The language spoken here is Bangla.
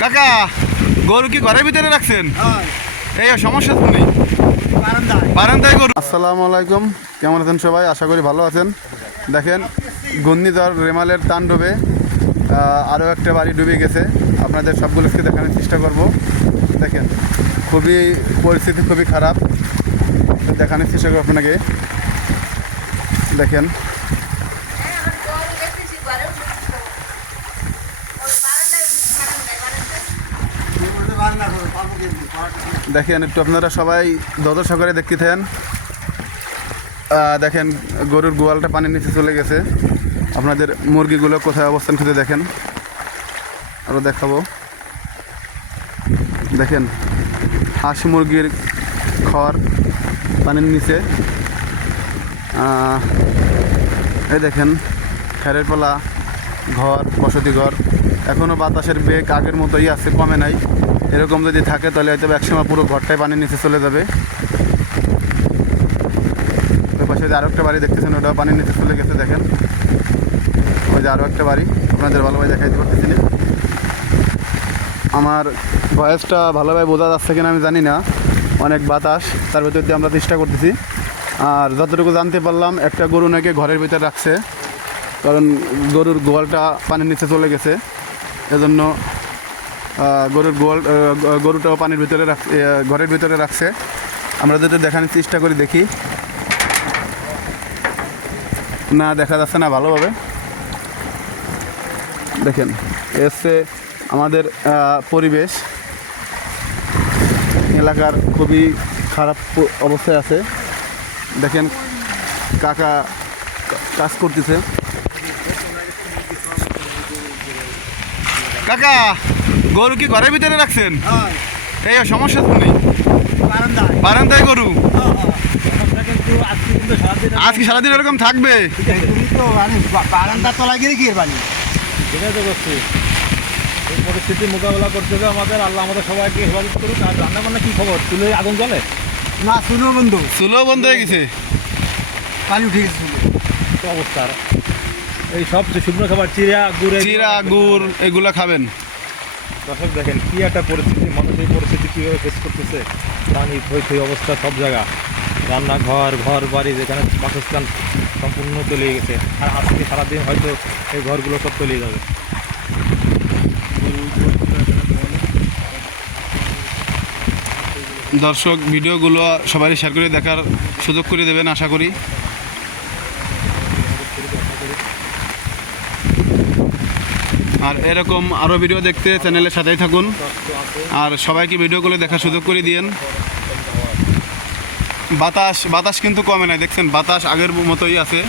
কাকা গরু কি ঘরের ভিতরে রাখছেন? এই সমস্যা তো নেই, বারান্দায় গরু। আসসালামু আলাইকুম, কেমন আছেন সবাই? আশা করি ভালো আছেন। দেখেন, ঘূর্ণিঝড় রেমালের তাণ্ডবে আরও একটা বাড়ি ডুবে গেছে। আপনাদের সবগুলোকে দেখানোর চেষ্টা করব। দেখেন, খুবই পরিস্থিতি খুবই খারাপ, দেখানোর চেষ্টা করব আপনাকে। দেখেন, দেখেন একটু আপনারা সবাই ধৈর্য সহকারে দেখতেছেন। দেখেন, গরুর গোয়ালটা পানির নিচে চলে গেছে। আপনাদের মুরগিগুলো কোথায় অবস্থান খুঁজে দেখেন, আরও দেখাবো। দেখেন, হাঁস মুরগির খড় পানির নিচে। এই দেখেন, খেরের পালা, ঘর, বসতি ঘর। এখনও বাতাসের বেগ আগের মতোই আছে, কমে নাই। এরকম যদি থাকে তাহলে হয়তো একসময় পুরো ঘরটাই পানির নিচে চলে যাবে। ওই পাশে যে আরও একটা বাড়ি দেখতেছেন, ওটাও পানির নিচে চলে গেছে। দেখেন, ওই যে আরও একটা বাড়ি, আপনাদের ভালোভাবে দেখাইতে পারতেছি না। আমার ভয়েসটা ভালোভাবে বোঝা যাচ্ছে কিনা আমি জানি না, অনেক বাতাস, তার ভিতর দিয়ে আমরা চেষ্টা করতেছি। আর যতটুকু জানতে পারলাম, একটা গরু নাকি ঘরের ভিতরে রাখছে, কারণ গরুর গোয়ালটা পানির নিচে চলে গেছে। এজন্য গরুটাও পানির ভিতরে ঘরের ভিতরে রাখছে। আমরা যদি দেখানোর চেষ্টা করি, দেখি না, দেখা যাচ্ছে না ভালোভাবে। দেখেন, এসে আমাদের পরিবেশ এলাকার খুবই খারাপ অবস্থায় আছে। দেখেন, কাকা কাজ করতেছে। কাকা গরু কি ঘরের ভিতরে রাখছেন? এই সমস্যা তো নেই, বারান্দায় গরু। আজকে সারাদিন এরকম থাকবে? পরিস্থিতি মোকাবেলা করতে হবে আমাদের। আল্লাহ আমাদের সবাইকে হেফাজত করুক। আর রান্না বান্না কি খবর? চুলে আগুন জ্বলে না? চুলো বন্ধ হয়ে গেছে, পানি উঠে গেছে। তো অবস্থা এই সব শুকনো খাবার, চিরা গুড় এগুলো খাবেন। দর্শক দেখেন কি একটা পরিস্থিতি, মানুষ এই পরিস্থিতি কীভাবে ফেস করতেছে। পানি থই অবস্থা, সব জায়গা, রান্নাঘর, ঘর বাড়ি, যেখানে বাসস্থান সম্পূর্ণ তলিয়ে গেছে। আর আজকে সারাদিন হয়তো এই ঘরগুলো সব তলিয়ে যাবে। দর্শক, ভিডিওগুলো সবাই শেয়ার করে দেখার সুযোগ করে দেবেন আশা করি। আর এরকম আরও ভিডিও দেখতে চ্যানেলের সাথেই থাকুন, আর সবাইকে ভিডিওগুলো দেখার সুযোগ করে দিয়েন। বাতাস কিন্তু কমে নাই, দেখছেন বাতাস আগের মতোই আছে।